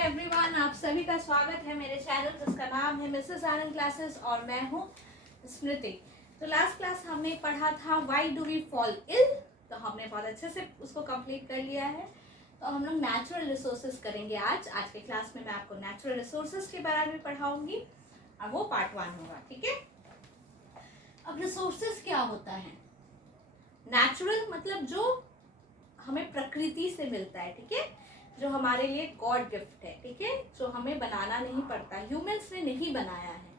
Everyone, आप सभी का स्वागत है मेरे चैनल जिसका नाम है मिसेस आनंद क्लासेस और मैं हूँ स्मृति। तो लास्ट क्लास हमने पढ़ा था why do we fall ill, तो हमने बहुत अच्छे से उसको कंप्लीट कर लिया है। तो हम लोग नेचुरल रिसोर्सेज करेंगे आज के क्लास में। मैं आपको नेचुरल रिसोर्सेज के बारे में पढ़ाऊंगी और वो पार्ट 1 होगा, ठीक है। अब रिसोर्सेज क्या होता है? नेचुरल मतलब जो हमें प्रकृति से मिलता है, ठीक है, जो हमारे लिए गॉड गिफ्ट है, ठीक है, जो हमें बनाना नहीं पड़ता, ह्यूमंस ने नहीं बनाया है,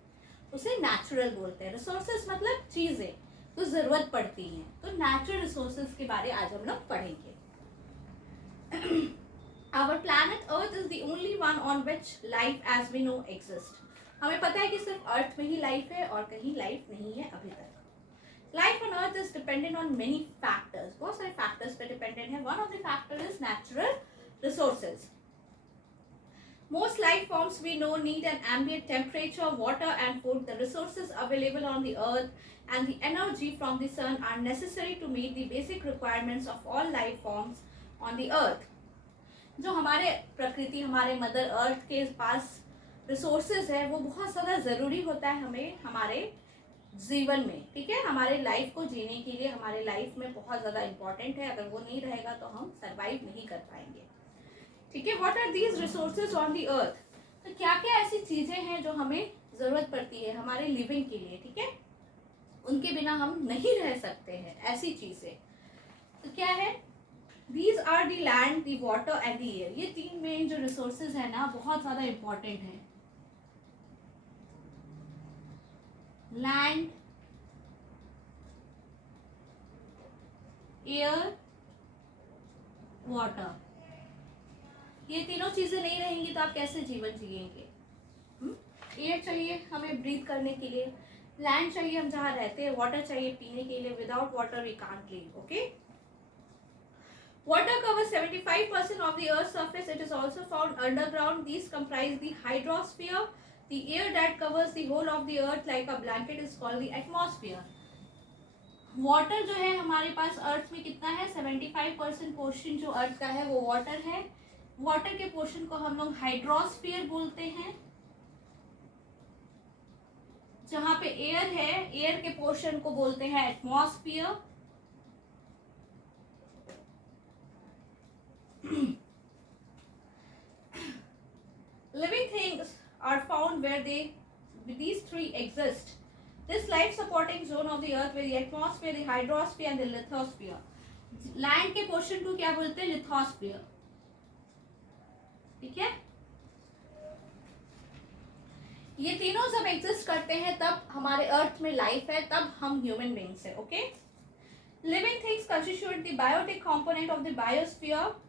उसे नेचुरल बोलते हैं। रिसोर्सेज मतलब चीजें तो जरूरत पड़ती हैं। तो नेचुरल रिसोर्सेज के बारे आज हम लोग पढ़ेंगे। Our planet Earth is the only one on which life as we know exists. हमें पता है कि सिर्फ अर्थ में ही लाइफ है और कहीं लाइफ नहीं है अभी तक। Life on Earth is dependent on many factors. बहुत सारे factors पे dependent है. One of the factors is natural resources. Most life forms we know need an ambient temperature, water and food. The resources available on the earth and the energy from the sun are necessary to meet the basic requirements of all life forms on the earth. जो हमारे प्रकृति, हमारे mother earth के पास resources है वो बहुत ज़्यादा ज़रूरी होता है हमें हमारे जीवन में, ठीक है। हमारे लाइफ को जीने के लिए हमारे लाइफ में बहुत ज़्यादा इम्पॉर्टेंट है। अगर वो नहीं रहेगा तो हम सर्वाइव नहीं कर पाएंगे, ठीक है। What are these resources on the earth? तो क्या क्या ऐसी चीज़ें हैं जो हमें ज़रूरत पड़ती है हमारे लिविंग के लिए, ठीक है, उनके बिना हम नहीं रह सकते हैं, ऐसी चीज़ें। तो क्या है? These are the land, the water and the air. ये तीन मेन जो रिसोर्सेज है ना बहुत ज़्यादा इम्पॉर्टेंट है। लैंड, एयर, वाटर, ये तीनों चीजें नहीं रहेंगी तो आप कैसे जीवन जिएंगे? एयर चाहिए हमें ब्रीथ करने के लिए, लैंड चाहिए हम जहाँ रहते हैं, वाटर चाहिए पीने के लिए। Without water we can't live, okay. Water covers 75% of the Earth's surface. It is also found underground. These comprise the hydrosphere. The air that covers the whole of the Earth like a blanket is called the atmosphere. Water जो है हमारे पास अर्थ में कितना है? 75% portion जो अर्थ का है वो वाटर है। वाटर के पोर्शन को हम लोग हाइड्रोस्फीयर बोलते हैं। जहाँ पे एयर है, एयर के पोर्शन को बोलते हैं atmosphere. Living things are found where these three exist. This life supporting zone of the earth with the atmosphere, the hydrosphere and the lithosphere. Land के पोर्शन को क्या बोलते हैं? लिथोस्फीयर, ठीक है। ये तीनों जब एग्जिस्ट करते हैं तब हमारे अर्थ में लाइफ है, तब हम ह्यूमन बीइंग्स है, okay. Living things constitute the biotic component of the biosphere.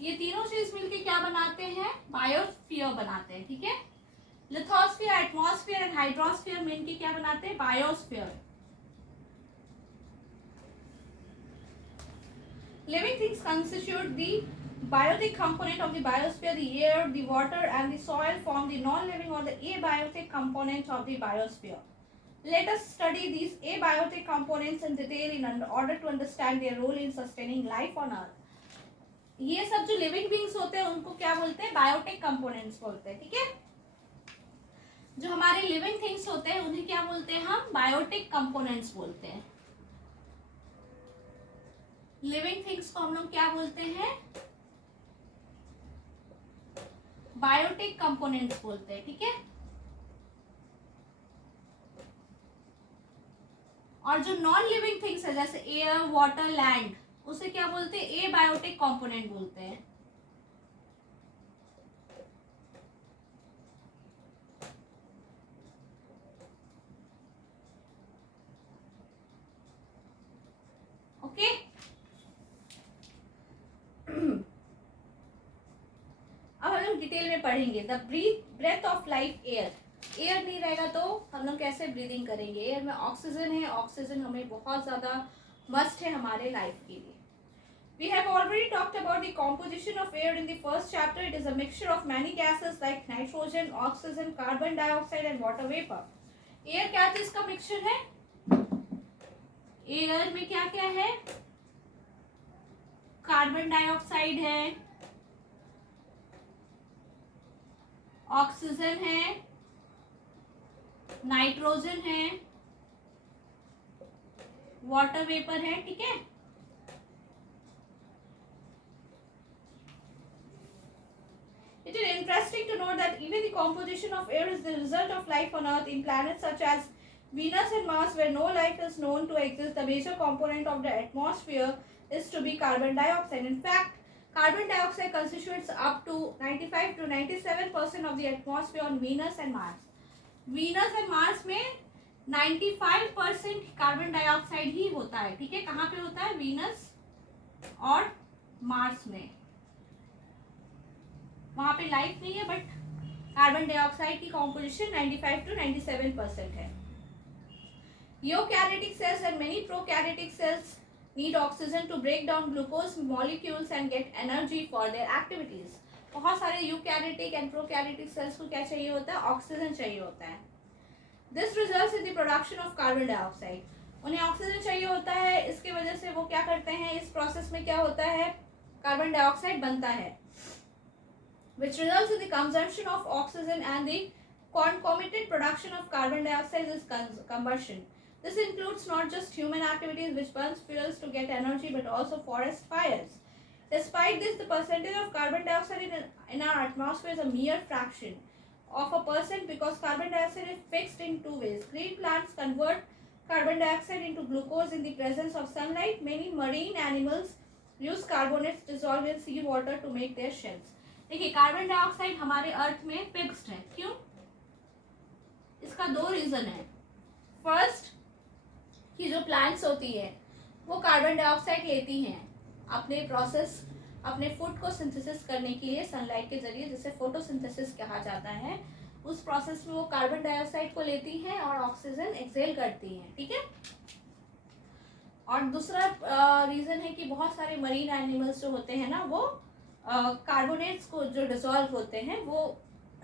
ये तीनों चीज मिलके क्या बनाते हैं? बायोस्फीयर बनाते हैं, ठीक है। लिथोस्फीयर, एटमॉस्फेयर एंड हाइड्रोस्फीयर मिलके क्या बनाते हैं? Biosphere. Living things constitute the biotic component of the biosphere. The air, the water and the soil form the non-living or the abiotic components of the biosphere. Let us study these abiotic components in detail in order to understand their role in sustaining life on earth. ये सब जो living beings होते हैं उनको क्या बोलते हैं? Biotic components बोलते हैं, ठीक है। जो हमारे लिविंग थिंग्स होते हैं उन्हें क्या बोलते हैं? हम बायोटिक कंपोनेंट्स बोलते हैं। लिविंग थिंग्स को हम लोग क्या बोलते हैं? बायोटिक कंपोनेंट्स बोलते हैं, ठीक है। और जो नॉन लिविंग थिंग्स है जैसे एयर, वाटर, लैंड, उसे क्या बोलते हैं? ए बायोटिक कंपोनेंट बोलते हैं। ओके। अब हम लोग डिटेल में पढ़ेंगे। The breath of life, air. Air नहीं रहेगा तो हम लोग कैसे ब्रीदिंग करेंगे? एयर में ऑक्सीजन है, ऑक्सीजन हमें बहुत ज़्यादा मस्ट है हमारे लाइफ के लिए। We have already talked about the composition of air in the first chapter. It is a mixture of many gases like nitrogen, oxygen, carbon dioxide and water vapor. Air क्या चीज का mixture है? Air में क्या क्या है? Carbon dioxide है, oxygen है, नाइट्रोजन है, वाटर वेपर है, ठीक है। It is interesting to note that even the composition of air is the result of life on Earth. In planets such as Venus and Mars, where no life is known to exist, the major component of the atmosphere is to be carbon dioxide. In fact, carbon dioxide constitutes up to 95 to 97% of the atmosphere on Venus and Mars. Venus and Mars में 95% carbon dioxide ही होता है, ठीक है। कहाँ पे होता है? Venus और मार्स में। वहां पे लाइफ नहीं है, बट कार्बन डाइऑक्साइड की कॉम्पोजिशन 95 to 97% है। Eukaryotic cells and many prokaryotic cells need oxygen to break down glucose molecules and get energy for their activities. बहुत सारे यूकैरियोटिक एंड प्रोकैरियोटिक सेल्स को क्या चाहिए होता है? ऑक्सीजन चाहिए होता है। This results in the production of carbon dioxide. उन्हें ऑक्सीजन चाहिए होता है, इसकी वजह से वो क्या करते हैं? इस प्रोसेस में क्या होता है? कार्बन डाइऑक्साइड बनता है, which results in the consumption of oxygen and the concomitant production of carbon dioxide is combustion. This includes not just human activities which burns fuels to get energy, but also forest fires. Despite this, the percentage of carbon dioxide in our atmosphere is a mere fraction of a percent, because carbon dioxide is fixed in two ways. Green plants convert carbon dioxide into glucose in the presence of sunlight. Many marine animals use carbonates dissolved in sea water to make their shells. देखिए, carbon dioxide हमारे अर्थ में fixed है। क्यों? इसका दो reason है। First, कि जो प्लांट्स होती है वो कार्बन डाइऑक्साइड लेती हैं अपने प्रोसेस, अपने फूड को सिंथेसिस करने के लिए सनलाइट के जरिए, जिसे फोटोसिंथेसिस कहा जाता है। उस प्रोसेस में वो कार्बन डाइऑक्साइड को लेती हैं और ऑक्सीजन एक्सेल करती हैं, ठीक है। और दूसरा रीजन है कि बहुत सारे मरीन एनिमल्स जो होते हैं ना, वो कार्बोनेट्स को जो डिसॉल्व होते हैं वो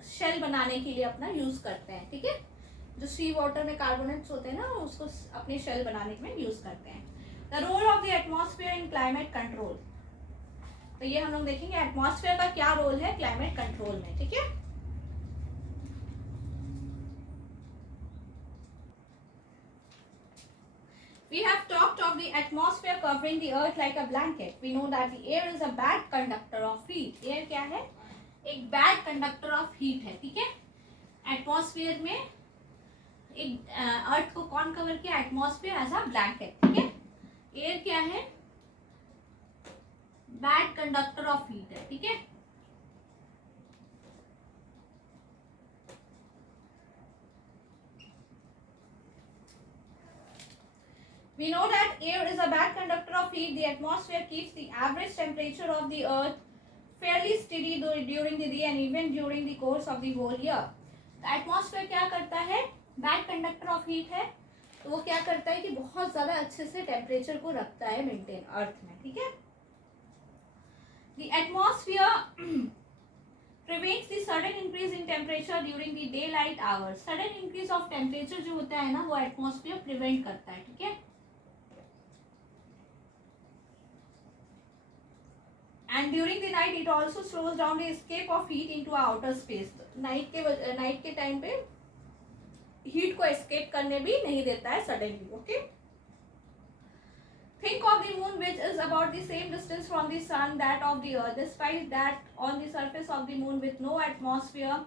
शेल बनाने के लिए अपना यूज करते हैं, ठीक है। जो सी वाटर में कार्बोनेट्स होते हैं ना, उसको अपने शेल बनाने में यूज करते हैं। The role of the atmosphere in climate control, तो ये हम लोग देखेंगे एटमॉस्फेयर का क्या रोल है क्लाइमेट कंट्रोल में, ठीक है। We have talked of the atmosphere covering the earth like a blanket. We know that the air is a bad conductor of heat. Air क्या है? एक bad conductor of heat है, ठीक है। एटमॉस्फेयर में एक अर्थ को कौन कवर किया? एटमॉस्फेयर एज अ ब्लैंकेट, ठीक है। एयर क्या है? बैड कंडक्टर ऑफ हीट है, ठीक है। We know that air is a bad conductor of heat. The atmosphere keeps the average temperature of the earth fairly steady during the day and even during the course of the whole year. Atmosphere क्या करता है? Bad conductor of heat है, तो वो क्या करता है कि बहुत ज़्यादा अच्छे से टेम्परेचर को रखता है मेंटेन अर्थ में, ठीक है। The atmosphere prevents the sudden increase in temperature during the daylight hours. Sudden increase of temperature जो होता है ना, वो एटमॉस्फेयर प्रिवेंट करता है, ठीक है। And during the night it also slows down the escape of heat into outer space. Night के टाइम पे हीट को एस्केप करने भी नहीं देता है suddenly, okay. Think of the moon, which is about the same distance from the sun that of the earth. Despite that, on the surface of the moon with no atmosphere,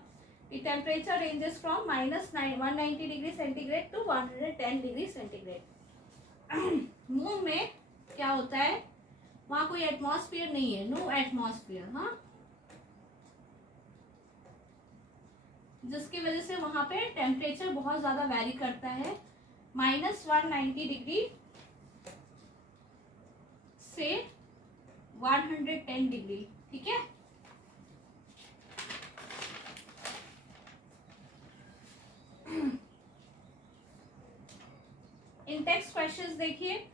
the temperature ranges from -190 degree centigrade to 110 degree centigrade. Moon में क्या होता है? वहाँ कोई atmosphere नहीं है, no atmosphere, हाँ, जिसकी वजह से वहाँ पे टेम्परेचर बहुत ज़्यादा वैरी करता है, -190 डिग्री से 110 डिग्री, ठीक है। इन टेक्स्ट क्वेश्चंस देखिए,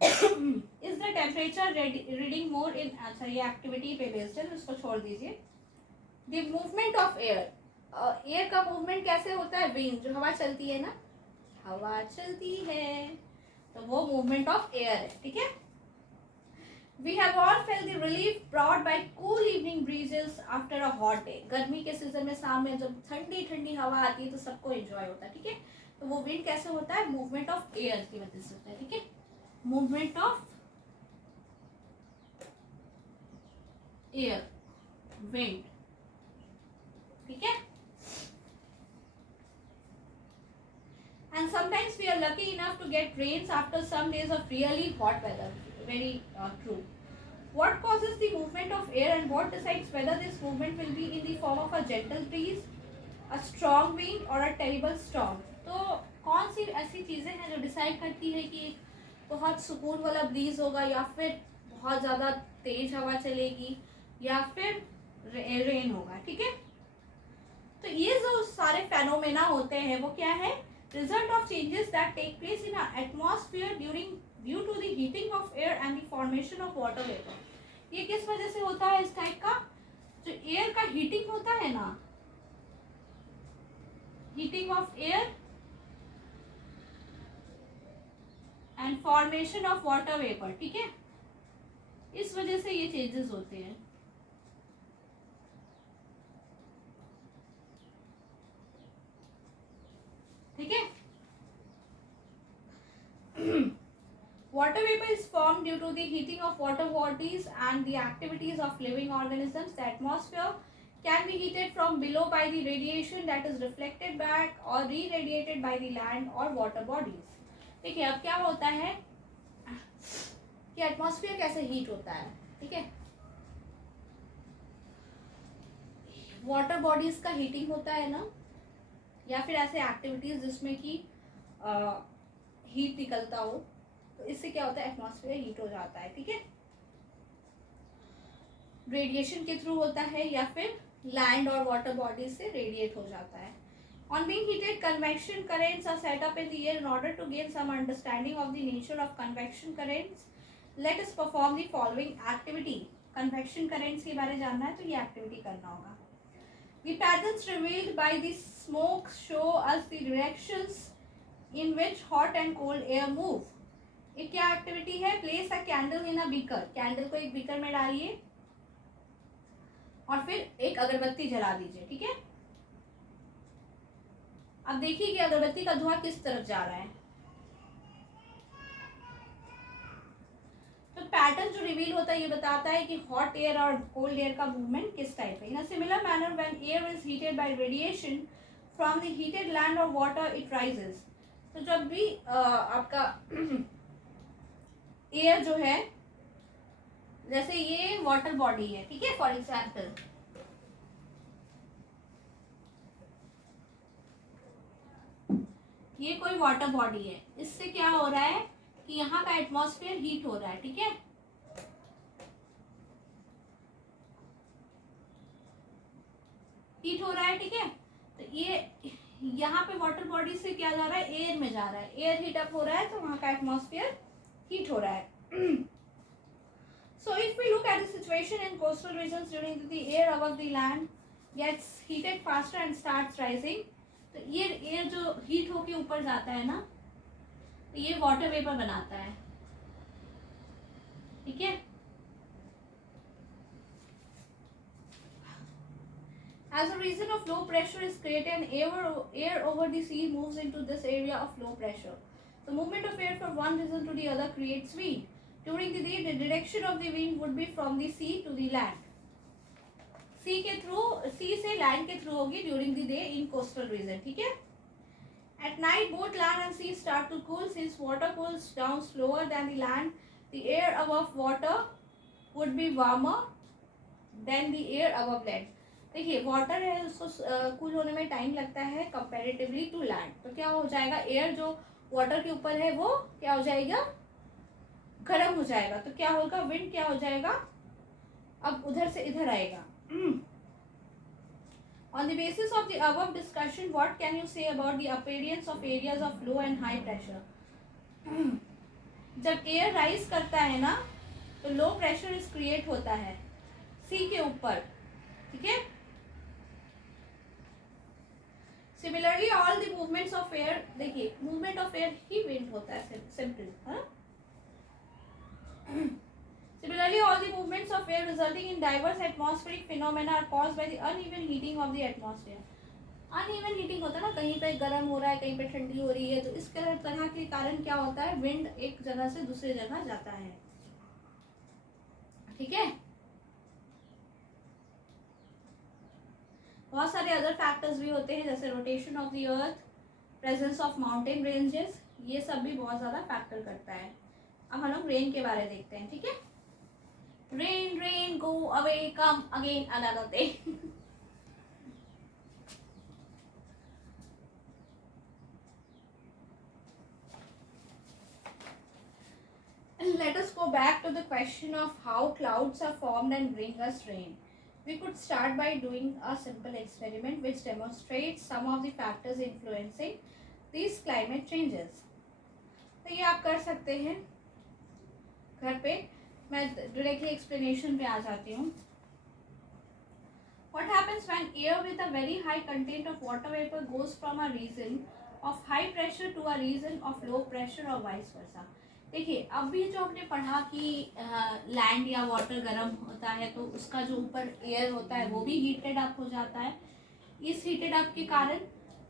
is the temperature reading more in, अच्छा ये एक्टिविटी पे बेस्ड है, उसको छोड़ दीजिए। The movement of air, air का मूवमेंट कैसे होता है? विंड, जो हवा चलती है ना, हवा चलती है, तो वो मूवमेंट ऑफ एयर है, ठीक है। We have all felt the relief brought by cool evening breezes after a hot day. गर्मी के सीजन में शाम में जब ठंडी ठंडी हवा आती है तो सबको एंजॉय होता है, ठीक है। तो वो विंड कैसे होता है, मूवमेंट ऑफ एयर की वजह से होता है, ठीक है, मूवमेंट ऑफ एयर, विंड, ठीक है। And sometimes we are lucky enough to get rains after some days of really hot weather. Very true. What causes the movement of air and what decides whether this movement will be in the form of a gentle breeze, a strong wind or a terrible storm? तो कौन सी ऐसी चीज़ें हैं जो decide करती है कि बहुत सुकून वाला ब्रीज होगा या फिर बहुत ज़्यादा तेज हवा चलेगी या फिर रेन होगा, ठीक है। तो ये जो सारे फेनोमेना होते हैं वो क्या है, result of changes that take place in our atmosphere due to the heating of air and the formation of water vapor. ये किस वजह से होता है, इस टाइप का जो एयर का हीटिंग होता है ना, heating of air and formation of water vapour, ठीक है, इस वजह से ये चेंजेस होते हैं, ठीक है। Water vapor is formed due to the heating of water bodies and the activities of living organisms. The atmosphere can be heated from below by the radiation that is reflected back or re-radiated by the land or water bodies. ठीक है, अब क्या होता है कि atmosphere कैसे heat होता है, ठीक है, वाटर बॉडीज का हीटिंग होता है ना, या फिर ऐसे एक्टिविटीज जिसमें कि हीट निकलता हो, तो इससे क्या होता है, एटमॉस्फेयर हीट हो जाता है, ठीक है। रेडिएशन के थ्रू होता है या फिर लैंड और वाटर बॉडी से रेडिएट हो जाता है। On being heated, convection currents are set up in the air in order to gain some understanding of the nature of convection currents, let us perform the following activity. Convection currents के बारे में जानना है तो ये activity करना होगा। The patterns revealed by the smoke show us the directions in which hot and cold air move. एक क्या एक्टिविटी है, place a candle in a beaker, candle को एक बीकर में डालिए और फिर एक अगरबत्ती जला दीजिए, ठीक है। अब देखिए कि अगरबत्ती का धुआं किस तरफ जा रहा है, तो पैटर्न जो रिवील होता है ये बताता है कि हॉट एयर और कोल्ड एयर का मूवमेंट किस टाइप है। In a similar manner when air is heated by radiation from the heated land और वाटर इट राइजेस। तो जब भी आपका एयर जो है, जैसे ये वाटर बॉडी है, ठीक है, फॉर एग्जाम्पल ये कोई वाटर बॉडी है, इससे क्या हो रहा है कि यहाँ का एटमॉस्फेयर हीट हो रहा है, ठीक है, हीट हो रहा है, ठीक है। तो ये यहाँ पे वाटर बॉडी से क्या जा रहा है, एयर में जा रहा है, एयर हीट अप हो रहा है तो वहाँ का एटमॉस्फेयर हीट हो रहा है। So if we look at the situation in coastal regions during the air above the land gets heated faster and starts rising, तो ये एयर जो हीट होके ऊपर जाता है ना, तो ये वाटर वेपर बनाता है, ठीक है। As a reason of low pressure is created and air over the sea moves into this area of low pressure. The movement of air from one region to the other creates wind. During the day, the direction of the wind would be from the sea to the land. Sea के through, sea से land के through होगी during the day in coastal region, ठीक है। At night, both land and sea start to cool. Since water cools down slower than the land, the air above water would be warmer than the air above land. देखिए water है उसको cool होने में time लगता है comparatively to land, तो क्या हो जाएगा, एयर जो वाटर के ऊपर है वो क्या हो जाएगा, गर्म हो जाएगा, तो क्या होगा, विंड क्या हो जाएगा, अब उधर से इधर आएगा। On the basis of the above discussion, what can you say about the appearance of areas of low and high pressure? जब एयर राइज करता है ना तो लो प्रेशर इस क्रिएट होता है सी के ऊपर, ठीक है। Similarly all the movements of air, देखिए मूवमेंट ऑफ एयर ही विंड होता है, सिंपल, हाँ। Similarly, all the movements of air resulting in diverse atmospheric phenomena are caused by the uneven heating of the atmosphere. Uneven heating होता है ना, कहीं पे गर्म हो रहा है, कहीं पे ठंडी हो रही है, तो इस तरह के कारण क्या होता है, विंड एक जगह से दूसरी जगह जाता है. ठीक है. बहुत सारे अदर फैक्टर्स भी होते हैं, जैसे rotation of the earth, presence of mountain ranges, ये सब भी बहुत ज़्यादा फैक्टर करता है. अब हम लोग रेन के बारे में देखते हैं. ठीक है. Rain rain go away come again another day. Let us go back to the question of how clouds are formed and bring us rain. We could start by doing a simple experiment which demonstrates some of the factors influencing these climate changes. तो ये आप कर सकते हैं घर पे. मैं directly explanation पे आ जाती हूँ. What happens when air with a very high content of water vapor goes from a region of high pressure to a region of low pressure or vice versa. देखिए, अभी जो आपने पढ़ा कि लैंड या वाटर गर्म होता है तो उसका जो ऊपर एयर होता है वो भी हीटेड अप हो जाता है. इस हीटेड अप के कारण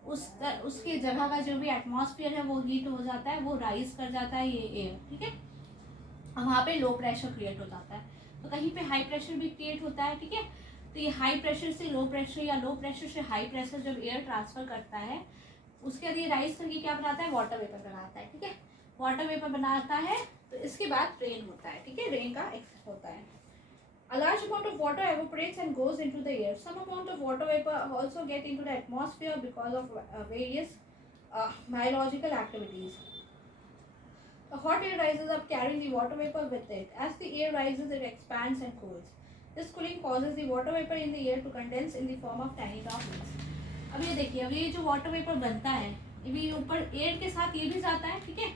उसके जगह का जो भी एटमॉस्फेयर है वो हीट हो जाता है, वो राइज कर जाता है ये एयर. ठीक है. वहाँ पे लो प्रेशर क्रिएट हो जाता है. तो कहीं पे हाई प्रेशर भी क्रिएट होता है. ठीक है. तो ये हाई प्रेशर से लो प्रेशर या लो प्रेशर से हाई प्रेशर जब एयर ट्रांसफर करता है, उसके बाद ये राइज करके क्या बनाता है, वाटर वेपर बनाता है. ठीक है. वाटर वेपर बनाता है, तो इसके बाद रेन होता है. ठीक है. रेन का एक्सेस होता है. A large amount of water evaporates and goes into the air. Some amount of water vapor also get into the atmosphere because of various biological activities. The hot air rises up carrying the water vapor with it. As the air rises, it expands and cools. This cooling causes the water vapor in the air to condense in the form of tiny droplets. अब ये देखिए, अब ये जो water vapour बनता है, ये ऊपर एयर के साथ ये भी जाता है. ठीक है.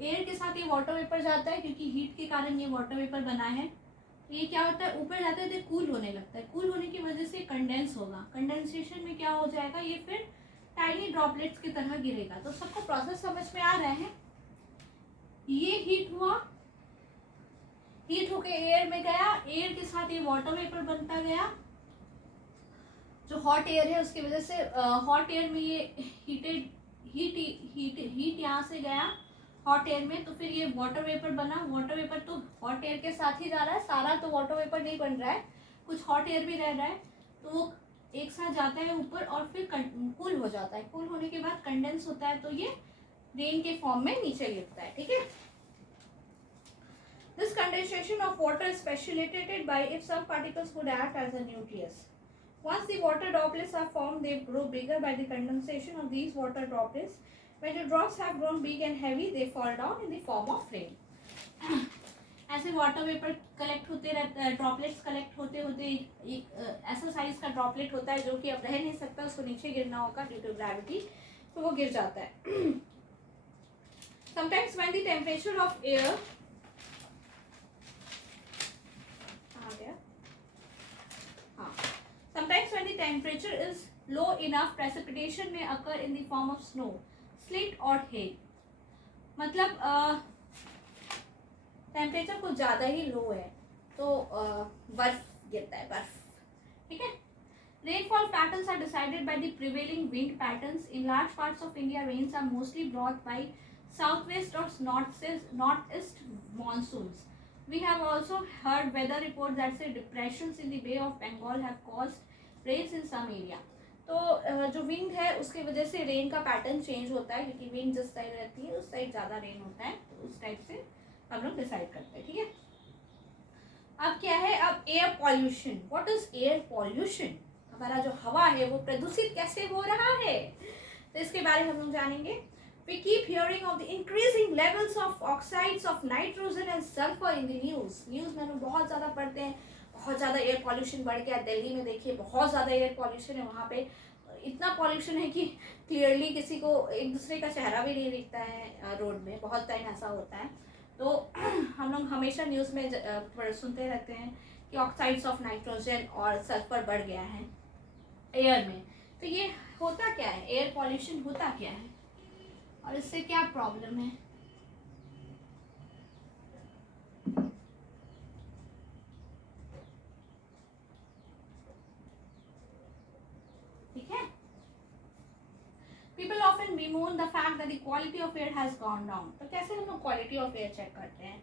एयर के साथ ये वाटर वेपर जाता है क्योंकि हीट के कारण ये वाटर वेपर बना है. तो ये क्या होता है, ऊपर जाता है तो कूल होने लगता है. कूल होने की वजह से कंडेंस होगा. कंडेंसेशन में क्या हो जाएगा, ये फिर टाइनी ड्रॉपलेट्स की तरह गिरेगा. तो सबको प्रोसेस समझ में आ रहा है. ये हीट हुआ, हीट होके एयर में गया, एयर के साथ ये वाटर वेपर बनता गया. जो हॉट एयर है उसकी वजह से हॉट एयर में ये हीट यहाँ से गया हॉट एयर में, तो फिर ये वाटर वेपर बना. वाटर वेपर तो हॉट एयर के साथ ही जा रहा है, सारा तो वाटर वेपर नहीं बन रहा है, कुछ हॉट एयर भी रह रहा है. तो वो एक साथ जाता है ऊपर और फिर कूल हो जाता है. कूल होने के बाद कंडेंस होता है, तो ये रेन के फॉर्म में नीचे गिरता है. ठीक है. This condensation of water is facilitated by if some particles would act as a nucleus. Once the water droplets are formed, they grow bigger by the condensation of these water droplets. When the drops have grown big and heavy, they fall down in the form of rain. ऐसे water vapour collect होते रहते हैं, droplets collect होते होते एक ऐसा size का droplet होता है जो कि अब रह नहीं सकता, उसको नीचे गिरना होगा ड्यू टू ग्रेविटी, तो वो गिर जाता है. Sometimes when the temperature of air Sometimes when the temperature is low enough, precipitation may occur in the form of snow, sleet or hail. मतलब टेम्परेचर कुछ ज़्यादा ही लो है तो बर्फ गिरता है, बर्फ. ठीक है. Rainfall patterns are decided by the prevailing wind patterns. In large parts of India, rains are mostly brought by southwest or northeast monsoons. We have also heard weather reports that say depressions in the Bay of Bengal have caused rains in some area. तो जो wind है उसके वजह से rain का pattern change होता है, क्योंकि विंड जिस साइड रहती है उस साइड ज़्यादा रेन होता है, तो उस टाइप से हम लोग डिसाइड करते हैं. ठीक है. अब क्या है, अब air pollution. What is air pollution? हमारा जो हवा है वो प्रदूषित कैसे हो रहा है, तो इसके बारे में हम लोग जानेंगे. We keep hearing of the increasing levels of oxides of nitrogen and sulfur in the news. News में हम बहुत ज़्यादा पढ़ते हैं, बहुत ज़्यादा एयर पॉल्यूशन बढ़ गया. दिल्ली में देखिए बहुत ज़्यादा एयर पॉल्यूशन है. वहाँ पे इतना पॉल्यूशन है कि क्लियरली किसी को एक दूसरे का चेहरा भी नहीं दिखता है रोड में. बहुत टाइम ऐसा होता है. तो हम लोग हमेशा न्यूज़ में सुनते रहते हैं कि ऑक्साइड्स ऑफ नाइट्रोजन और सल्फर बढ़ गया है एयर में. तो ये होता क्या है, एयर पॉल्यूशन होता क्या है और इससे क्या प्रॉब्लम है? doesn't bemoan the fact that the quality of air has gone down. तो कैसे हम लोग quality of air check करते हैं?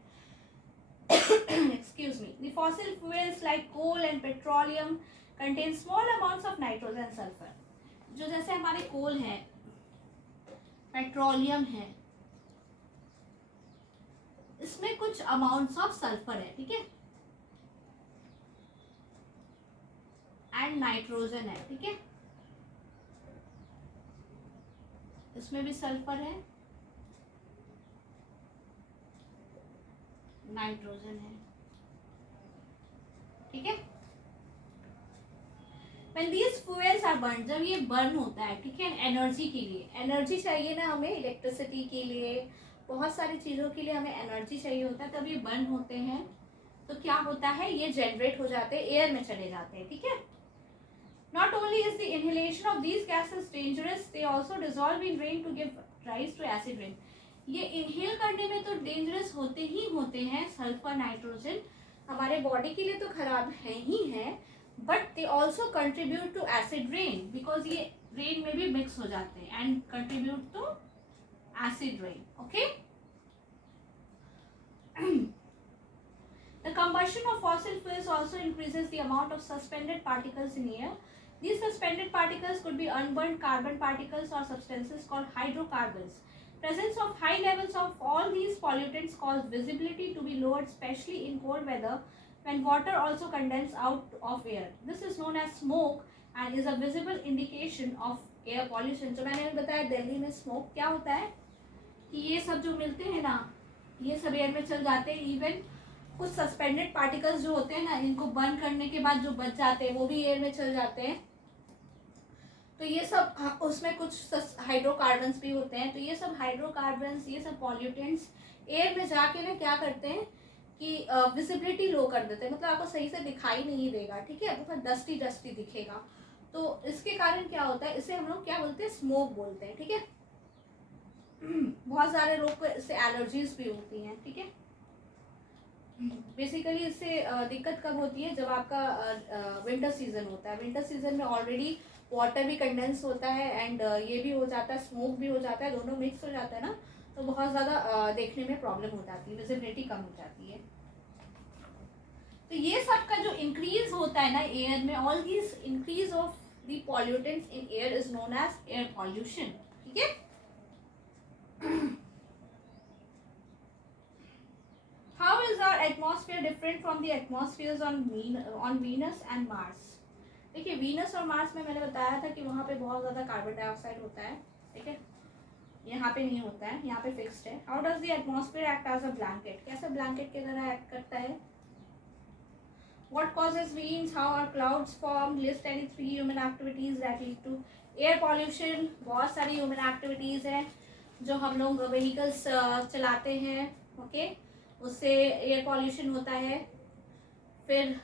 Excuse me. The fossil fuels like coal and petroleum contain small amounts of nitrogen and sulfur. जो जैसे हमारे कोल हैं, पेट्रोलियम है, इसमें कुछ अमाउंट्स ऑफ सल्फर है, ठीक है, एंड नाइट्रोजन है, ठीक है, इसमें भी सल्फर है, नाइट्रोजन है, ठीक है. When these fuels are burned, जब ये बर्न होता है, ठीक है, एनर्जी के लिए, एनर्जी चाहिए ना हमें, इलेक्ट्रिसिटी के लिए, बहुत सारी चीज़ों के लिए हमें एनर्जी चाहिए होता है. तब ये बर्न होते हैं तो क्या होता है, ये जनरेट हो जाते हैं, एयर में चले जाते हैं, ठीक है. Not only is the inhalation of these gases dangerous, they also dissolve in rain to give rise to acid rain. ये इनहेल करने में तो डेंजरस होते ही होते हैं, सल्फर, नाइट्रोजन हमारे बॉडी के लिए तो खराब है ही है, but they also contribute to acid rain, because ये रेन में भी मिक्स हो जाते हैं and contribute to acid rain. Okay. The combustion of fossil fuels also increases the amount of suspended particles in air. These suspended particles could be unburned carbon particles or substances called hydrocarbons. Presence of high levels of all these pollutants cause visibility to be lowered, especially in cold weather when water also condenses out of air. This is known as smoke and is a visible indication of air pollution. जो मैंने बताया दिल्ली में smoke क्या होता है कि ये सब जो मिलते हैं ना, ये सब एयर में चल जाते हैं. इवन कुछ सस्पेंडेड पार्टिकल्स जो होते हैं ना, इनको बर्न करने के बाद जो बच जाते हैं वो भी एयर में चल जाते हैं. तो ये सब उसमें कुछ हाइड्रोकार्बन्स भी होते हैं. तो ये सब हाइड्रोकार्बन्स, ये सब पॉल्यूटेंट्स एयर में जाके ना क्या करते हैं कि विजिबिलिटी लो कर देते हैं, मतलब आपको सही से दिखाई नहीं देगा, ठीक है, बहुत डस्टी डस्टी दिखेगा. तो इसके कारण क्या होता है, इसे हम लोग क्या बोलते हैं, स्मोक बोलते हैं, ठीक है. बहुत सारे लोग को इससे एलर्जीज भी होती हैं, ठीक है. बेसिकली इससे दिक्कत कब होती है, जब आपका विंटर सीजन होता है. विंटर सीजन में ऑलरेडी वाटर भी कंडेंस होता है एंड ये भी हो जाता है, स्मोक भी हो जाता है, दोनों मिक्स हो जाता है ना, तो बहुत ज़्यादा देखने में प्रॉब्लम हो जाती है, विजिबिलिटी कम हो जाती है. तो ये सब का जो इंक्रीज होता है ना एयर में, all these increase of the pollutants in air is known as air pollution, ठीक है. How is our atmosphere different from the atmospheres on Venus and Mars? देखिए, वीनस और मार्स में मैंने बताया था कि वहाँ पे बहुत ज़्यादा कार्बन डाइऑक्साइड होता है, ठीक है, यहाँ पे नहीं होता है, यहाँ पे फिक्स्ड है. How does the atmosphere act as a blanket, कैसे ब्लैंकेट की तरह एक्ट करता है. What causes winds, how are clouds formed, list any 3 human activities that lead to air pollution. बहुत सारी ह्यूमन एक्टिविटीज़ हैं जो हम लोग व्हीकल्स चलाते हैं, ओके, उससे एयर पॉल्यूशन होता है. फिर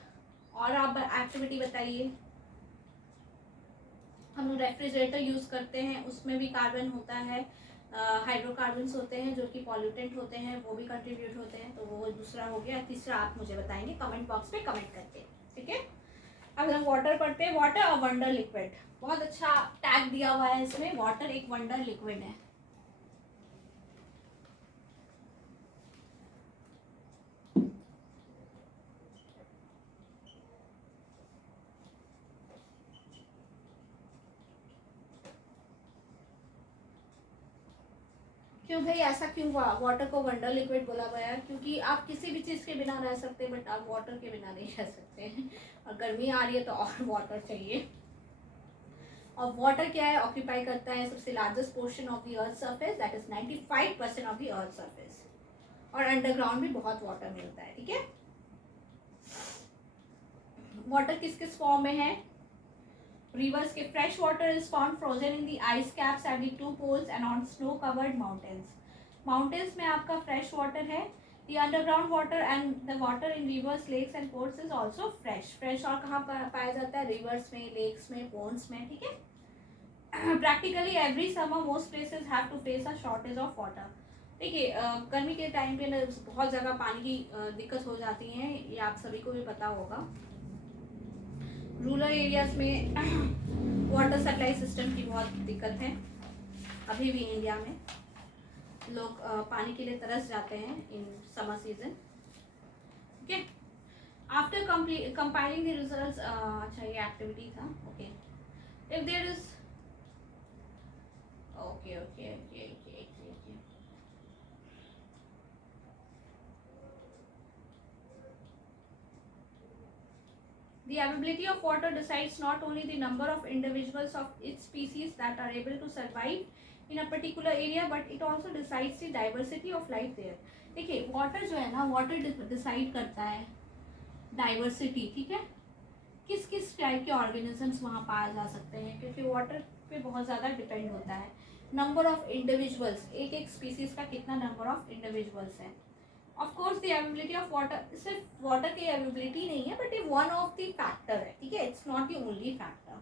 और आप एक्टिविटी बताइए. हम लोग रेफ्रिजरेटर यूज़ करते हैं, उसमें भी कार्बन होता है, हाइड्रोकार्बन्स होते हैं जो कि पॉल्यूटेंट होते हैं, वो भी कंट्रीब्यूट होते हैं. तो वो दूसरा हो गया. तीसरा आप मुझे बताएंगे कमेंट बॉक्स पे कमेंट करके, ठीक है. अब हम वाटर पढ़ते हैं. वाटर अ वंडर लिक्विड, बहुत अच्छा टैग दिया हुआ है इसमें. वाटर एक वंडर लिक्विड है. क्यों भाई, ऐसा क्यों हुआ, वाटर को वंडर लिक्विड बोला गया? क्योंकि आप किसी भी चीज़ के बिना रह सकते हैं, बट आप वाटर के बिना नहीं रह सकते हैं. और गर्मी आ रही है तो और वाटर चाहिए. और वाटर क्या है, ऑक्यूपाई करता है सबसे largest portion of the earth surface, that is 95% of the earth surface. और अंडरग्राउंड भी बहुत वाटर मिलता है, ठीक है. वाटर किस किस फॉर्म में है. Rivers के fresh water is found frozen in the ice caps at the 2 poles and on snow-covered mountains. Mountains में आपका fresh water है. The underground water and the water in rivers, lakes and ponds is also fresh. Fresh और कहाँ पाया जाता है, rivers में, lakes में, ponds में, ठीक है. Practically every summer most places have to face a shortage of water. देखिए, गर्मी के टाइम पे ना बहुत जगह पानी की दिक्कत हो जाती है, ये आप सभी को भी पता होगा. रूरल एरियाज में वाटर सप्लाई सिस्टम की बहुत दिक्कत है. अभी भी इंडिया में लोग पानी के लिए तरस जाते हैं in summer season. Okay, after compiling the results, अच्छा ये एक्टिविटी था। Okay, if there is okay okay okay okay okay The availability of water decides not only the number of individuals of its species that are able to survive in a particular area, but it also decides the diversity of life there. देखिए water जो है ना, water decide करता है diversity, ठीक है, किस किस टाइप के ऑर्गेनिजम्स वहाँ पाए जा सकते हैं, क्योंकि वाटर पे बहुत ज़्यादा डिपेंड होता है। नंबर ऑफ इंडिविजुअल्स, एक एक स्पीसीज का कितना नंबर ऑफ इंडिविजुअल्स है। Of course the availability of water, सिर्फ वाटर की अवेलेबिलिटी नहीं है, बट ये वन ऑफ द फैक्टर है, ठीक है, it's not the only factor.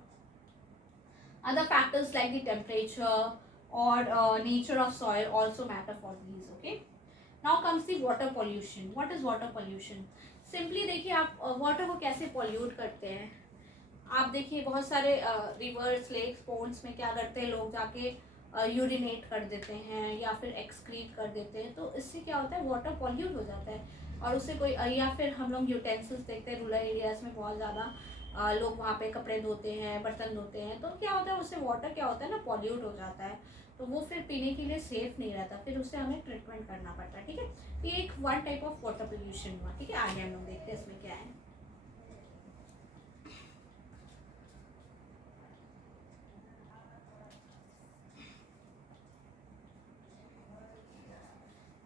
Other factors like the temperature और nature of soil also matter for these. Okay, now comes the water pollution. What is water pollution? Simply देखिए आप water को कैसे pollute करते हैं। आप देखिए बहुत सारे रिवर्स, लेक्स, पोन्ड्स में क्या करते हैं लोग, जाके यूरिनेट कर देते हैं या फिर एक्सक्रीट कर देते हैं, तो इससे क्या होता है, वाटर पॉल्यूट हो जाता है। और उससे कोई या फिर हम लोग यूटेंसिल्स देखते हैं रूरल एरियाज़ में, बहुत ज़्यादा लोग वहाँ पे कपड़े धोते हैं, बर्तन धोते हैं, तो क्या होता है उससे वाटर क्या होता है ना, पॉल्यूट हो जाता है, तो वो फिर पीने के लिए सेफ़ नहीं रहता, फिर उससे हमें ट्रीटमेंट करना पड़ता है। ठीक है, ये एक one type of water pollution हुआ। ठीक है, आगे हम लोग देखते हैं इसमें क्या है।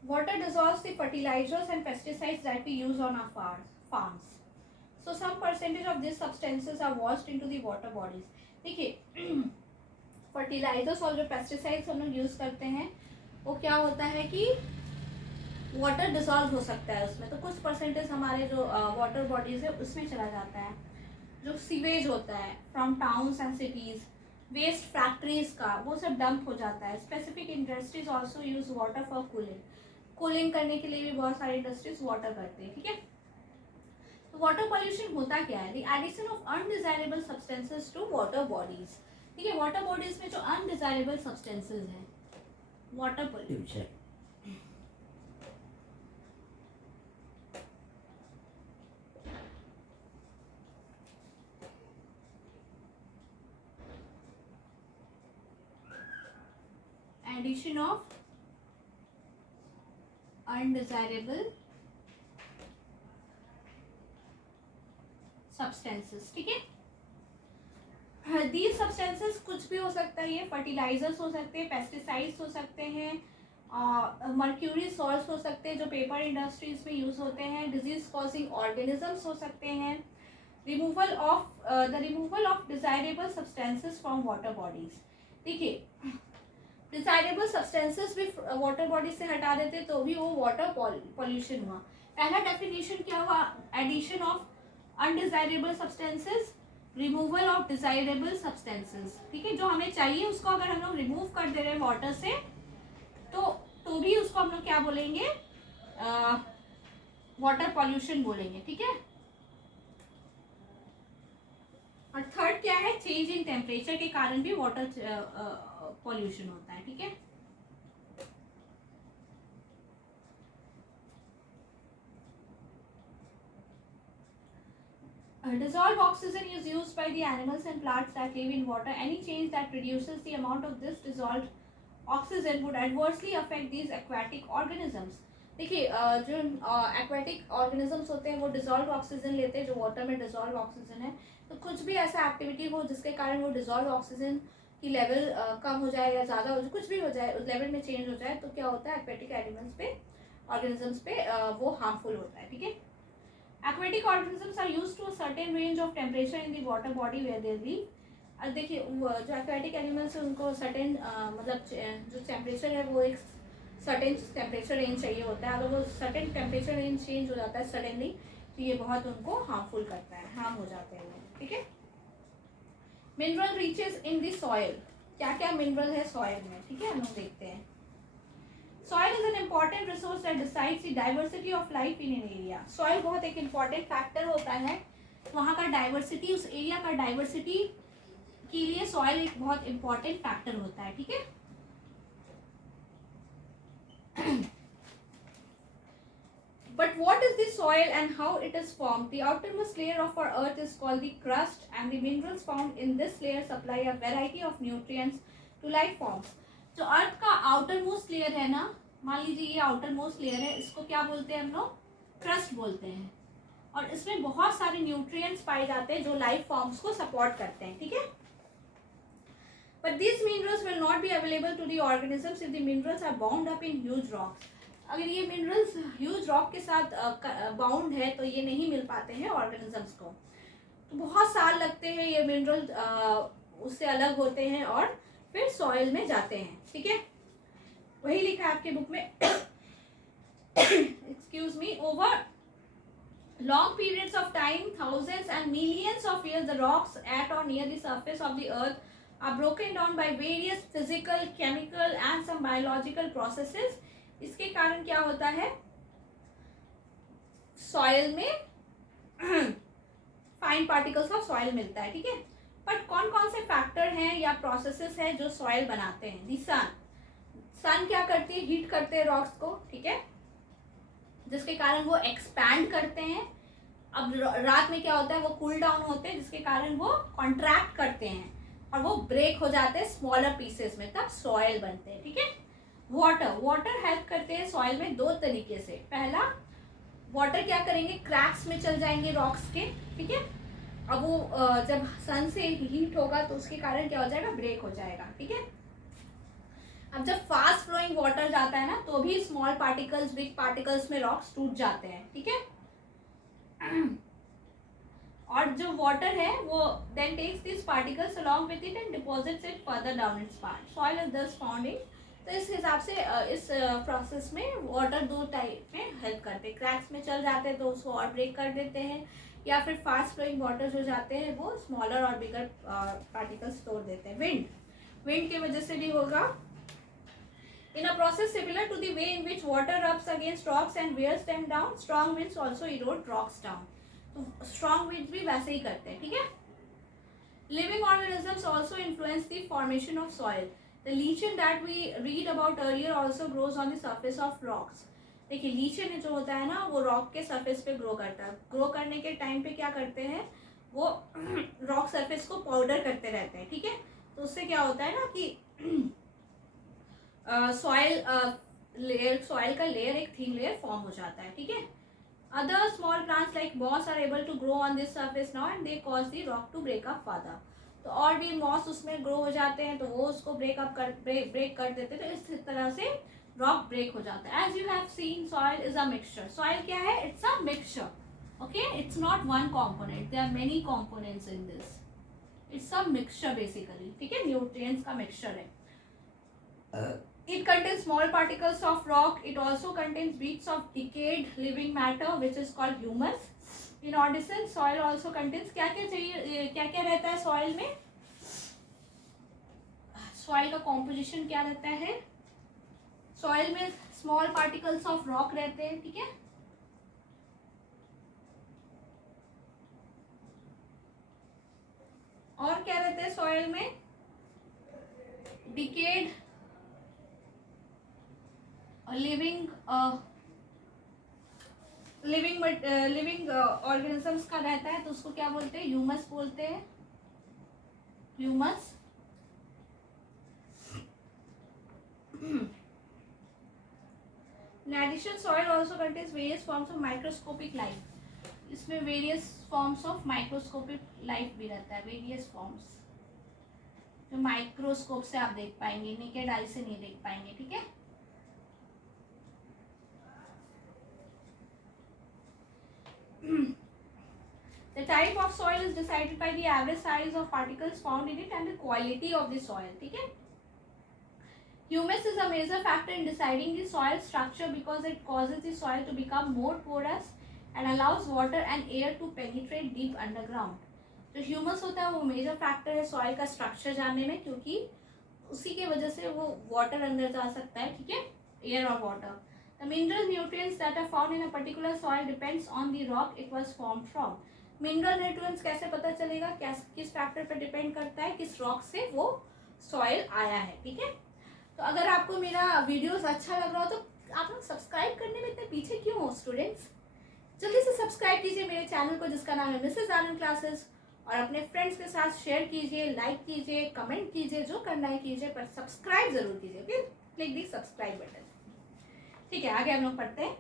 Water dissolves the fertilizers and pesticides that we use on our farms. So some percentage of these substances are washed into the water bodies. देखिए फर्टिलाइजर्स और जो पेस्टिसाइड्स हम लोग यूज़ करते हैं वो क्या होता है कि वाटर डिसॉल्व हो सकता है उसमें, तो कुछ परसेंटेज हमारे जो वाटर बॉडीज़ है उसमें चला जाता है। जो सीवेज होता है from towns and cities, waste factories का, वो सब डंप हो जाता है। Specific industries also use water for cooling करने के लिए भी बहुत सारी इंडस्ट्रीज वाटर करते हैं। ठीक है, तो वाटर पॉल्यूशन होता क्या है? The addition of undesirable substances to water bodies. ठीक है, वाटर बॉडीज में जो अनडिजायरेबल सब्सटेंसेस हैं, water pollution. Addition of undesirable substances. ठीक है, दीज सब्सटेंसेस कुछ भी हो सकता है, ये फर्टिलाइजर्स हो सकते हैं, पेस्टिसाइड्स हो सकते हैं, मर्क्यूरी सॉल्ट्स हो सकते हैं जो पेपर इंडस्ट्रीज में यूज होते हैं, डिजीज कॉजिंग ऑर्गेनिजम्स हो सकते हैं, removal of desirable substances from water bodies. देखिए डिजायरेबल सब्सटेंसेस भी वाटर बॉडी से हटा देते तो भी वो वाटर पॉल्यूशन हुआ। पहला डेफिनेशन क्या हुआ? Addition of undesirable substances, removal of desirable substances. ठीक है, जो हमें चाहिए उसको अगर हम लोग रिमूव कर दे रहे हैं वाटर से तो भी उसको हम लोग क्या बोलेंगे? वाटर पॉल्यूशन बोलेंगे। ठीक है, और थर्ड क्या है? चेंज इन टेम्परेचर के कारण भी वाटर पॉल्यूशन होता है। ठीक है, dissolved oxygen is used by the animals and plants that live in water. Any change that reduces the amount of this dissolved oxygen would adversely affect these aquatic organisms. देखिए जो aquatic organisms होते हैं वो dissolve oxygen लेते हैं, जो water में dissolve oxygen है, तो कुछ भी ऐसा एक्टिविटी हो जिसके कारण वो डिजॉल्व ऑक्सीजन की लेवल कम हो जाए या ज़्यादा हो जाए, कुछ भी हो जाए, उस लेवल में चेंज हो जाए, तो क्या होता है एक्वेटिक एनिमल्स पे, ऑर्गेनिजम्स पे वो हार्मफुल होता है। ठीक है, aquatic organisms are used to a certain range of temperature in the water body where they live. अब देखिए जो एक्वेटिक एनिमल्स है उनको सर्टेन मतलब जो टेम्परेचर है वो एक सर्टेन टेम्परेचर रेंज चाहिए होता है। अगर वो सर्टेन टेम्परेचर रेंज चेंज हो जाता है सडनली तो ये बहुत उनको हार्मफुल करता है, हार्म हो जाते हैं वो। ठीक है, mineral riches in the soil. क्या क्या मिनरल है सॉइल में? ठीक है, हम लोग देखते हैं। Soil is an important resource that decides the diversity of life in an area. Soil बहुत एक important factor होता है, वहाँ का डाइवर्सिटी, उस एरिया का डाइवर्सिटी के लिए सॉइल एक बहुत important factor होता है। ठीक है, But what is the soil and how it is formed? The outermost layer of our earth is called the crust, and the minerals found in this layer supply a variety of nutrients to life forms. जो अर्थ का outermost layer है ना, मान लीजिए ये outermost layer है, इसको क्या बोलते हैं हम लोग? क्रस्ट बोलते हैं। और इसमें बहुत सारे न्यूट्रिएंट्स पाए जाते हैं जो लाइफ फॉर्म्स को सपोर्ट करते हैं, ठीक है। But these minerals will not be available to the organisms if the minerals are bound up in huge rocks. अगर ये मिनरल्स ह्यूज रॉक के साथ बाउंड है तो ये नहीं मिल पाते हैं ऑर्गेनिजम्स को। तो बहुत साल लगते हैं ये मिनरल उससे अलग होते हैं और फिर सॉइल में जाते हैं, ठीक है। वही लिखा है आपके बुक में, excuse me, over long periods of time, thousands and millions of years, the rocks at or near the surface of the earth are broken down by various physical, chemical and some biological processes. इसके कारण क्या होता है, soil में fine particles of soil मिलता है, ठीक है। बट कौन कौन से फैक्टर हैं या प्रोसेसेस हैं जो सॉइल बनाते हैं? दी सन क्या करती है? हीट करते हैं रॉक्स को, ठीक है, जिसके कारण वो एक्सपैंड करते हैं। अब रात में क्या होता है, वो कूल डाउन होते हैं जिसके कारण वो कॉन्ट्रैक्ट करते हैं और वो ब्रेक हो जाते हैं स्मॉलर पीसेस में, तब सॉइल बनते हैं, ठीक है। वाटर हेल्प करते हैं सॉइल में दो तरीके से। पहला, वाटर क्या करेंगे, क्रैक्स में चल जाएंगे रॉक्स के, ठीक है। अब वो जब सन से हीट होगा तो उसके कारण क्या हो जाएगा, ब्रेक हो जाएगा, ठीक है। अब जब फास्ट फ्लोइंग वाटर जाता है ना तो भी स्मॉल पार्टिकल्स बिग पार्टिकल्स में रॉक्स टूट जाते हैं, ठीक है। और जो वाटर है वो then takes this particles along with it and deposits it further down its part. Soil is thus found in. तो इस हिसाब से इस प्रोसेस में वाटर दो टाइप में हेल्प करते हैं। क्रैक्स में चल जाते हैं तो उसको और ब्रेक कर देते हैं, या फिर फास्ट फ्लोइंग वाटर जो जाते हैं वो स्मॉलर और बिगर पार्टिकल्स तोड़ देते हैं। विंड की वजह से भी होगा। In a process similar to the way in which water rubs against rocks and wears them down, strong winds also erode rocks down. तो strong winds भी वैसे ही करते हैं, ठीक है। Living organisms also influence the formation of soil. The lichen that we read about earlier also grows on the surface of rocks. देखिए lichen जो होता है ना वो रॉक के सरफेस पे ग्रो करता है। ग्रो करने के टाइम पे क्या करते हैं, वो रॉक सरफेस को पाउडर करते रहते हैं, ठीक है। तो उससे क्या होता है ना कि सॉइल का लेयर एक थिन लेयर फॉर्म हो जाता है, ठीक है। Other small plants like moss are able to grow on this surface now and they cause the rock to break up further. तो और भी मॉस उसमें ग्रो हो जाते हैं तो वो उसको ब्रेक कर देते हैं। तो इस तरह से रॉक ब्रेक हो जाता है। As you have seen, soil is a mixture. Soil क्या है, it's a mixture, okay. It's not one component, there are many components in this. It's a mixture basically, ठीक है, न्यूट्रिएंट्स का मिक्सचर है। It contains small particles of rock. It also contains bits of decayed living matter, which is called humus. In addition, soil also contains क्या क्या रहता है soil में? Soil का composition क्या रहता है? Soil में small particles of rock रहते हैं, ठीक है। और क्या रहते हैं soil में? Decayed लिविंग ऑर्गेनिजम्स का रहता है तो उसको क्या बोलते हैं, ह्यूमस बोलते हैं, humus. In addition, soil also contains various forms of microscopic life. इसमें various forms of microscopic life भी रहता है, various forms जो माइक्रोस्कोप से आप देख पाएंगे, नेकेड आई से नहीं देख पाएंगे, ठीक है। The type of soil is decided by the average size of particles found in it and the quality of the soil, ठीक है। Humus is a major factor in deciding the soil structure because it causes the soil to become more porous and allows water and air to penetrate deep underground. जो humus होता है वो major factor है soil का structure जानने में, क्योंकि उसी के वजह से वो वाटर अंदर जा सकता है, ठीक है, एयर और water. The mineral nutrients that are found in a particular soil depends on the rock it was formed from. Mineral nutrients कैसे पता चलेगा, किस फैक्टर पर डिपेंड करता है, किस रॉक से वो सॉइल आया है, ठीक है। तो अगर आपको मेरा वीडियोस अच्छा लग रहा हो तो आप लोग सब्सक्राइब करने में इतने पीछे क्यों हो स्टूडेंट्स? जल्दी से सब्सक्राइब कीजिए मेरे चैनल को जिसका नाम है मिसेस आनंद क्लासेस, और अपने फ्रेंड्स के साथ शेयर कीजिए, लाइक कीजिए, कमेंट कीजिए, जो करना है कीजिए, पर सब्सक्राइब जरूर कीजिए। ओके, क्लिक दी सब्सक्राइब बटन। ठीक है, आगे हम लोग पढ़ते हैं।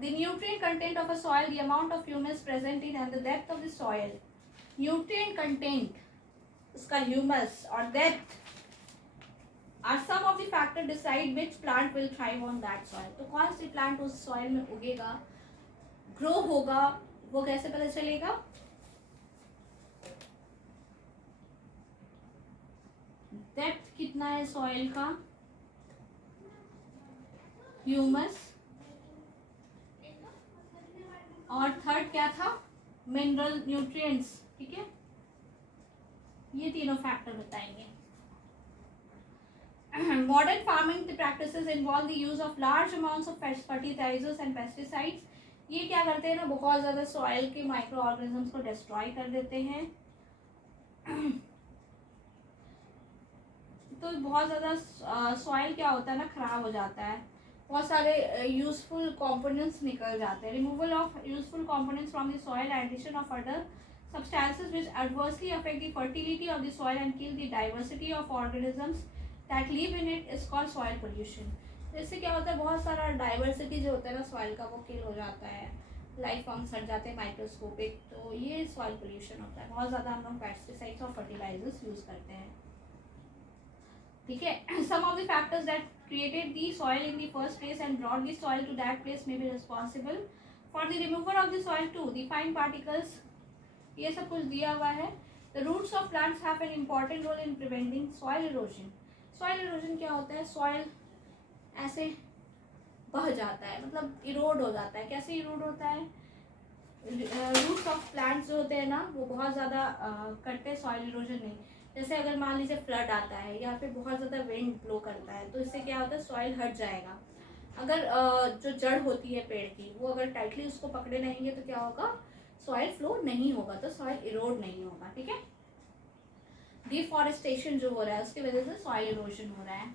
The nutrient content of a soil, the amount of humus present in and the depth of the soil. Nutrient content, उसका humus और depth are some of the factors decide which plant will thrive on that soil. तो कौन सी plant उस soil में उगेगा, grow होगा, वो कैसे पता चलेगा? डेप्थ कितना है सॉइल का, ह्यूमस, और थर्ड क्या था, मिनरल न्यूट्रिएंट्स। ठीक है, ये तीनों फैक्टर बताएंगे। Modern farming practices involve the use of large amounts of fertilisers and pesticides. ये क्या करते हैं ना, बहुत ज़्यादा सॉइल के माइक्रो ऑर्गेनिजम्स को डिस्ट्रॉय कर देते हैं। तो बहुत ज़्यादा सॉइल क्या होता है ना, ख़राब हो जाता है, बहुत सारे यूजफुल कंपोनेंट्स निकल जाते हैं। Removal of useful components from the soil, addition of other substances which adversely affect the fertility of the soil and kill the diversity of organisms that live in it is called soil pollution. इससे क्या होता है, बहुत सारा diversity जो होता है ना सॉइल का, वो किल हो जाता है, लाइफ फॉर्म सड़ जाते हैं माइक्रोस्कोपिक। तो ये सॉइल पोल्यूशन होता है। बहुत ज़्यादा हम लोग पेस्टिसाइड्स और फर्टिलाइजर्स यूज़ करते हैं। ठीक है, some of the factors that created the soil in the first place and brought the soil to that place may be responsible for the removal of the soil too. The fine particles, ये सब कुछ दिया हुआ है। The roots of plants have an important role in preventing soil erosion. Soil erosion क्या होता है, soil ऐसे बह जाता है, मतलब इरोड हो जाता है। कैसे इरोड होता है, रूट्स ऑफ प्लांट्स जो होते हैं ना, वो बहुत ज़्यादा करते हैं सॉइल इरोजन नहीं। जैसे अगर मान लीजिए फ्लड आता है या फिर बहुत ज़्यादा विंड ब्लो करता है, तो इससे क्या होता है, सॉइल हट जाएगा। अगर जो जड़ होती है पेड़ की, वो अगर टाइटली उसको पकड़े रहेंगे तो क्या होगा, सॉइल फ्लो नहीं होगा, तो सॉइल इरोड नहीं होगा। ठीक है, डिफॉरेस्टेशन जो हो रहा है उसकी वजह से सॉइल इरोजन हो रहा है।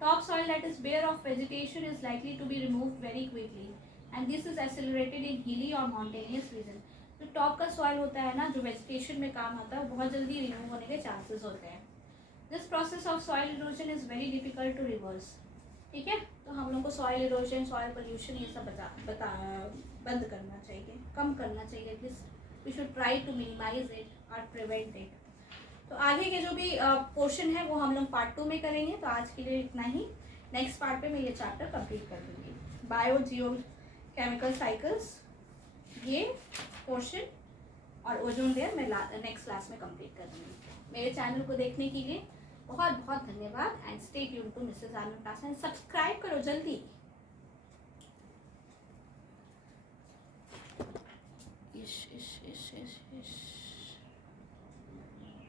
Top soil that is bare of vegetation is likely to be removed very quickly and this is accelerated in hilly और माउंटेनियस रीजन। जो टॉप का सॉइल होता है ना, जो वेजिटेशन में काम आता है, वो बहुत जल्दी रिमूव होने के चांसेस होते हैं। This process of soil erosion is very difficult to reverse. ठीक है, तो हम लोग को सॉइल इरोजन, सॉइल पोल्यूशन ये सब बंद करना चाहिए, कम करना चाहिए। At least we should try to minimise it और प्रिवेंट इट। तो आगे के जो भी पोर्शन है वो हम लोग पार्ट 2 में करेंगे। तो आज के लिए इतना ही। नेक्स्ट पार्ट पे मैं ये चैप्टर कंप्लीट कर दूँगी, बायो जियो केमिकल साइकिल्स, ये पोर्शन और ओजोन लेयर मैं नेक्स्ट क्लास में कंप्लीट कर दूँगी। मेरे चैनल को देखने के लिए बहुत बहुत धन्यवाद and stay tuned to Mrs Anand class and subscribe करो जल्दी।